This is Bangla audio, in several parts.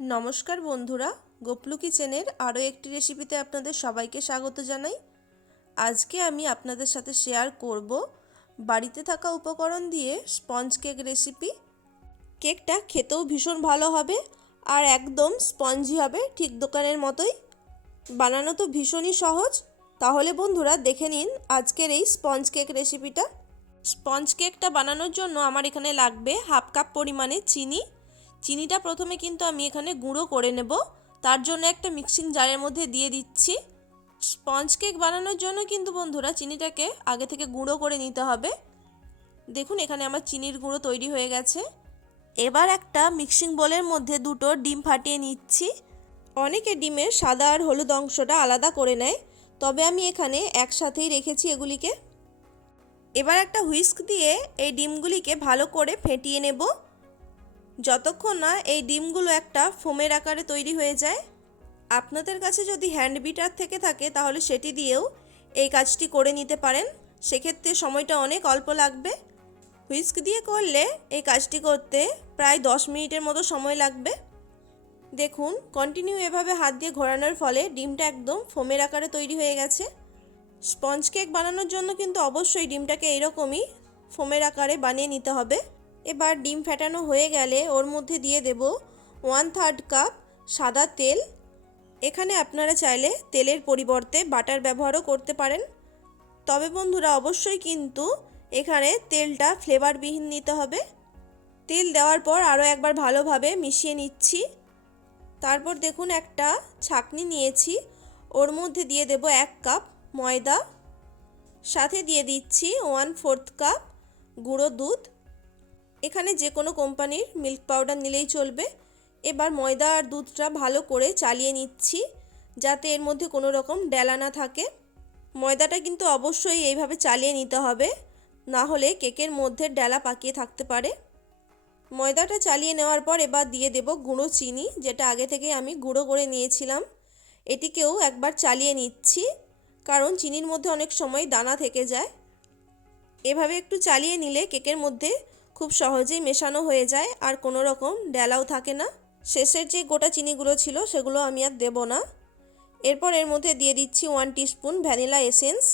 নমস্কার বন্ধুরা, গোপলু কিচেনের আরও একটি রেসিপিতে আপনাদের সবাইকে স্বাগত জানাই। আজকে আমি আপনাদের সাথে শেয়ার করব বাড়িতে থাকা উপকরণ দিয়ে স্পঞ্জ কেক রেসিপি। কেকটা খেতেও ভীষণ ভালো হবে আর একদম স্পঞ্জি হবে ঠিক দোকানের মতোই। বানানো তো ভীষণই সহজ। তাহলে বন্ধুরা দেখে নিন আজকের এই স্পঞ্জ কেক রেসিপিটা। স্পঞ্জ কেকটা বানানোর জন্য আমার এখানে লাগবে হাফ কাপ পরিমাণে চিনি চিনিটা প্রথমে কিন্তু আমি এখানে গুঁড়ো করে নেব। তার জন্য একটা মিক্সিং জারের মধ্যে দিয়ে দিচ্ছি। স্পঞ্জ কেক বানানোর জন্য কিন্তু বন্ধুরা চিনিটাকে আগে থেকে গুঁড়ো করে নিতে হবে। দেখুন, এখানে আমার চিনির গুঁড়ো তৈরি হয়ে গেছে। এবার একটা মিক্সিং বোলের মধ্যে দুটো ডিম ফাটিয়ে নিচ্ছি। অনেকে ডিমের সাদা আর হলুদ অংশটা আলাদা করে নেয়। তবে আমি এখানে একসাথেই রেখেছি এগুলিকে। এবার একটা হুইস্ক দিয়ে এই ডিমগুলিকে ভালো করে ফেটিয়ে নেব। যতক্ষণ না এই ডিমগুলো একটা ফোমের আকারে তৈরি হয়ে যায়, আপনাদের কাছে যদি হ্যান্ড বিটার থেকে থাকে তাহলে সেটি দিয়েও এই কাজটি করে নিতে পারেন। সেক্ষেত্রে সময়টা অনেক অল্প লাগবে। হুইস্ক দিয়ে করলে এই কাজটি করতে প্রায় দশ মিনিটের মতো সময় লাগবে। দেখুন, কন্টিনিউ এভাবে হাত দিয়ে ঘোরানোর ফলে ডিমটা একদম ফোমের আকারে তৈরি হয়ে গেছে। স্পঞ্জ কেক বানানোর জন্য কিন্তু অবশ্যই ডিমটাকে এইরকমই ফোমের আকারে বানিয়ে নিতে হবে। এবার ডিম ফেটানো হয়ে গেলে ওর মধ্যে দিয়ে দেব ওয়ান থার্ড কাপ সাদা তেল। এখানে আপনারা চাইলে তেলের পরিবর্তে বাটার ব্যবহারও করতে পারেন। তবে বন্ধুরা, অবশ্যই কিন্তু এখানে তেলটা ফ্লেভারবিহীন নিতে হবে। তেল দেওয়ার পর আরও একবার ভালোভাবে মিশিয়ে নিচ্ছি। তারপর দেখুন, একটা ছাকনি নিয়েছি। ওর মধ্যে দিয়ে দেব এক কাপ ময়দা। সাথে দিয়ে দিচ্ছি ওয়ান ফোর্থ কাপ গুঁড়ো দুধ। এখানে যে কোনো কোম্পানির মিল্ক পাউডার নিলেই চলবে। এবার ময়দা আর দুধটা ভালো করে চালিয়ে নিচ্ছি যাতে এর মধ্যে কোনো রকম ডেলা না থাকে। ময়দাটা কিন্তু অবশ্যই এইভাবে চালিয়ে নিতে হবে, না হলে কেকের মধ্যে ডেলা পাকিয়ে থাকতে পারে। ময়দাটা চালিয়ে নেওয়ার পর এবার দিয়ে দেব গুঁড়ো চিনি, যেটা আগে থেকে আমি গুঁড়ো করে নিয়েছিলাম। এটিকেও একবার চালিয়ে নিচ্ছি, কারণ চিনির মধ্যে অনেক সময় দানা থেকে যায়। এভাবে একটু চালিয়ে নিলে কেকের মধ্যে খুব সহজেই মেশানো হয়ে যায় আর কোনো রকম ডেলাও থাকে না। শেষের যে গোটা চিনিগুলো ছিল সেগুলো আমি আর দেব না। এরপর এর মধ্যে দিয়ে দিচ্ছি ওয়ান টিস্পুন ভ্যানিলা এসেন্স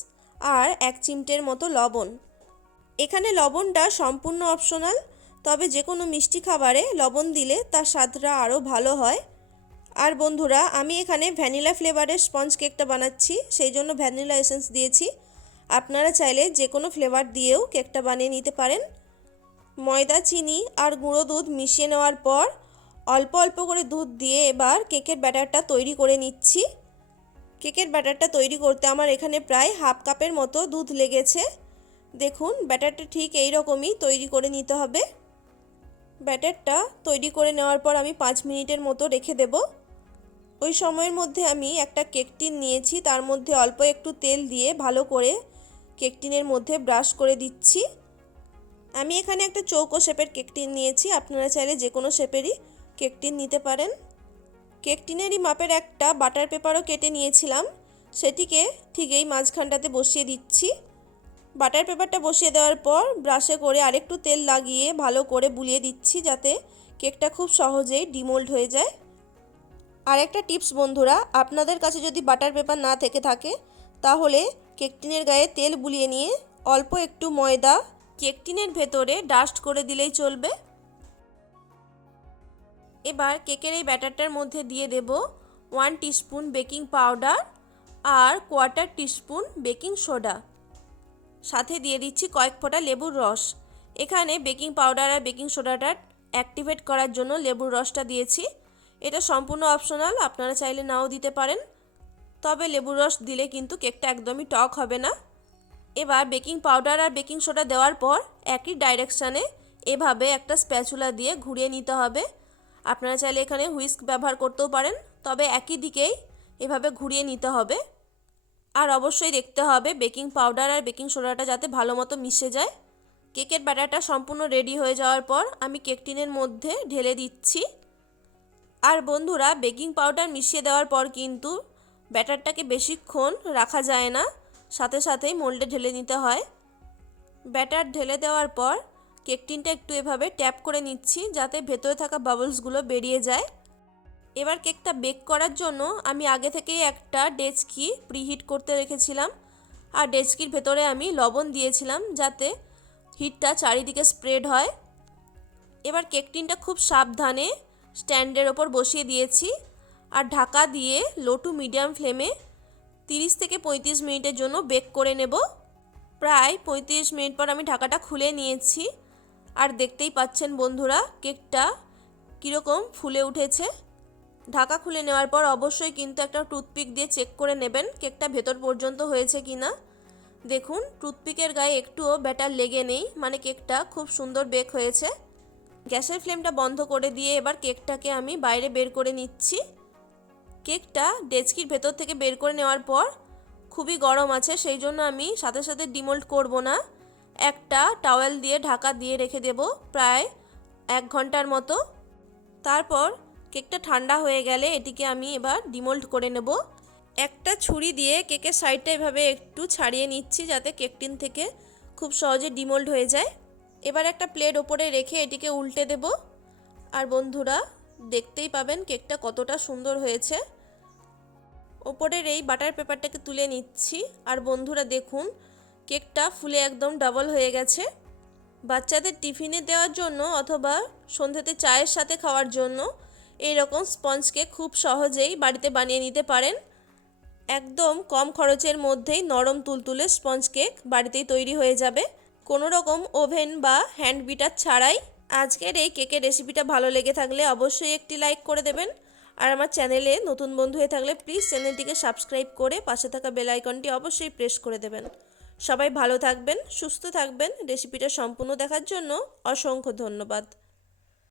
আর এক চিমটের মতো লবণ। এখানে লবণটা সম্পূর্ণ অপশনাল তবে যে কোনো মিষ্টি খাবারে লবণ দিলে তার স্বাদটা আরও ভালো হয়। আর বন্ধুরা, আমি এখানে ভ্যানিলা ফ্লেভারের স্পঞ্জ কেকটা বানাচ্ছি, সেই জন্য ভ্যানিলা এসেন্স দিয়েছি। আপনারা চাইলে যে কোনো ফ্লেভার দিয়েও কেকটা বানিয়ে নিতে পারেন। ময়দা, চিনি আর গুঁড়ো দুধ মিশিয়ে নেওয়ার পর অল্প অল্প করে দুধ দিয়ে এবার কেকের ব্যাটারটা তৈরি করে নিচ্ছি। কেকের ব্যাটারটা তৈরি করতে আমার এখানে প্রায় হাফ কাপের মতো দুধ লেগেছে। দেখুন, ব্যাটারটা ঠিক এই রকমই তৈরি করে নিতে হবে। ব্যাটারটা তৈরি করে নেওয়ার পর আমি পাঁচ মিনিটের মতো রেখে দেব। ওই সময়ের মধ্যে আমি একটা কেক টিন নিয়েছি, তার মধ্যে অল্প একটু তেল দিয়ে ভালো করে কেক টিনের মধ্যে ব্রাশ করে দিচ্ছি। আমি এখানে একটা চৌকো শেপের কেক টিন নিয়েছি। আপনারা চাইলে যে কোনো শেপেরই কেক টিন নিতে পারেন। কেক টিনেরই মাপের একটা বাটার পেপারও কেটে নিয়েছিলাম। সেটিকে ঠিক এই মাঝখানটাতে বসিয়ে দিচ্ছি। বাটার পেপারটা বসিয়ে দেওয়ার পর ব্রাশে করে আরেকটু তেল লাগিয়ে ভালো করে বুলিয়ে দিচ্ছি যাতে কেকটা খুব সহজেই ডিমোল্ড হয়ে যায়। আর একটা টিপস বন্ধুরা, আপনাদের কাছে যদি বাটার পেপার না থেকে থাকে, তাহলে কেক টিনের গায়ে তেল বুলিয়ে নিয়ে অল্প একটু ময়দা কেক টিনের ভেতরে ডাস্ট করে দিলেই চলবে। এবার কেকের এই ব্যাটারটার মধ্যে দিয়ে দেব ওয়ান টিস্পুন বেকিং পাউডার আর কোয়ার্টার টিস্পুন বেকিং সোডা। সাথে দিয়ে দিচ্ছি কয়েক ফোঁটা লেবুর রস। এখানে বেকিং পাউডার আর বেকিং সোডাটা অ্যাক্টিভেট করার জন্য লেবুর রসটা দিয়েছি। এটা সম্পূর্ণ অপশনাল, আপনারা চাইলে নাও দিতে পারেন। তবে লেবুর রস দিলে কিন্তু কেকটা একদমই টক হবে না। এবার বেকিং পাউডার আর বেকিং সোডা দেওয়ার পর একই ডাইরেকশানে এভাবে একটা স্প্যাচুলা দিয়ে ঘুরিয়ে নিতে হবে। আপনারা চাইলে এখানে হুইস্ক ব্যবহার করতেও পারেন, তবে একই দিকেই এভাবে ঘুরিয়ে নিতে হবে। আর অবশ্যই দেখতে হবে বেকিং পাউডার আর বেকিং সোডাটা যাতে ভালো মতো মিশে যায়। কেকের ব্যাটারটা সম্পূর্ণ রেডি হয়ে যাওয়ার পর আমি কেক টিনের মধ্যে ঢেলে দিচ্ছি। আর বন্ধুরা, বেকিং পাউডার মিশিয়ে দেওয়ার পর কিন্তু ব্যাটারটাকে বেশিক্ষণ রাখা যায় না। সাথে সাথেই মোল্ডে ঢেলে নিতে হয়। ব্যাটার ঢেলে দেওয়ার পর কেক টিনটা একটু এভাবে ট্যাপ করে নিচ্ছি যাতে ভেতরে থাকা বাবলসগুলো বেরিয়ে যায়। এবার কেকটা বেক করার জন্য আমি আগে থেকেই একটা ডেচকি প্রিহিট করতে রেখেছিলাম। আর ডেচকির ভেতরে আমি লবণ দিয়েছিলাম যাতে হিটটা চারিদিকে স্প্রেড হয়। এবার কেক টিনটা খুব সাবধানে স্ট্যান্ডের ওপর বসিয়ে দিয়েছি। আর ঢাকা দিয়ে লো টু মিডিয়াম ফ্লেমে তিরিশ থেকে পঁয়ত্রিশ মিনিটের জন্য বেক করে নেব। প্রায় পঁয়ত্রিশ মিনিট পর আমি ঢাকাটা খুলে নিয়েছি। আর দেখতেই পাচ্ছেন বন্ধুরা, কেকটা কীরকম ফুলে উঠেছে। ঢাকা খুলে নেওয়ার পর অবশ্যই কিন্তু একটা টুথপিক দিয়ে চেক করে নেবেন কেকটা ভেতর পর্যন্ত হয়েছে কি না দেখুন, টুথপিকের গায়ে একটুও ব্যাটার লেগে নেই মানে কেকটা খুব সুন্দর বেক হয়েছে। গ্যাসের ফ্লেমটা বন্ধ করে দিয়ে এবার কেকটাকে আমি বাইরে বের করে নিচ্ছি। কেকটা ডেচকির ভেতর থেকে বের করে নেওয়ার পর খুবই গরম আছে, সেই জন্য আমি সাথে সাথে ডিমোল্ড করব না। একটা টাওয়েল দিয়ে ঢাকা দিয়ে রেখে দেব প্রায় এক ঘণ্টার মতো। তারপর কেকটা ঠান্ডা হয়ে গেলে এটিকে আমি এবার ডিমোল্ড করে নেব। একটা ছুরি দিয়ে কেকের সাইডটা এভাবে একটু ছাড়িয়ে নিচ্ছি যাতে কেক টিন থেকে খুব সহজে ডিমোল্ড হয়ে যায়। এবার একটা প্লেট ওপরে রেখে এটিকে উল্টে দেব। আর বন্ধুরা দেখতেই পাবেন কেকটা কতটা সুন্দর হয়েছে। ওপরের এই বাটার পেপারটাকে তুলে নিচ্ছি। আর বন্ধুরা দেখুন, কেকটা ফুলে একদম ডাবল হয়ে গেছে। বাচ্চাদের টিফিনে দেওয়ার জন্য অথবা সন্ধ্যেতে চায়ের সাথে খাওয়ার জন্য এই রকম স্পঞ্জ কেক খুব সহজেই বাড়িতে বানিয়ে নিতে পারেন। একদম কম খরচের মধ্যেই নরম তুলতুলে স্পঞ্জ কেক বাড়িতেই তৈরি হয়ে যাবে। কোনো রকম ওভেন বা হ্যান্ড বিটার ছাড়াই আজকের এই কেকের রেসিপিটা ভালো লেগে থাকলে অবশ্যই একটি লাইক করে দেবেন। আর আমার চ্যানেলে নতুন বন্ধু হয়ে থাকলে প্লিজ চ্যানেলটিকে সাবস্ক্রাইব করে পাশে থাকা বেল আইকনটি অবশ্যই প্রেস করে দেবেন। সবাই ভালো থাকবেন, সুস্থ থাকবেন। রেসিপিটা সম্পূর্ণ দেখার জন্য অসংখ্য ধন্যবাদ।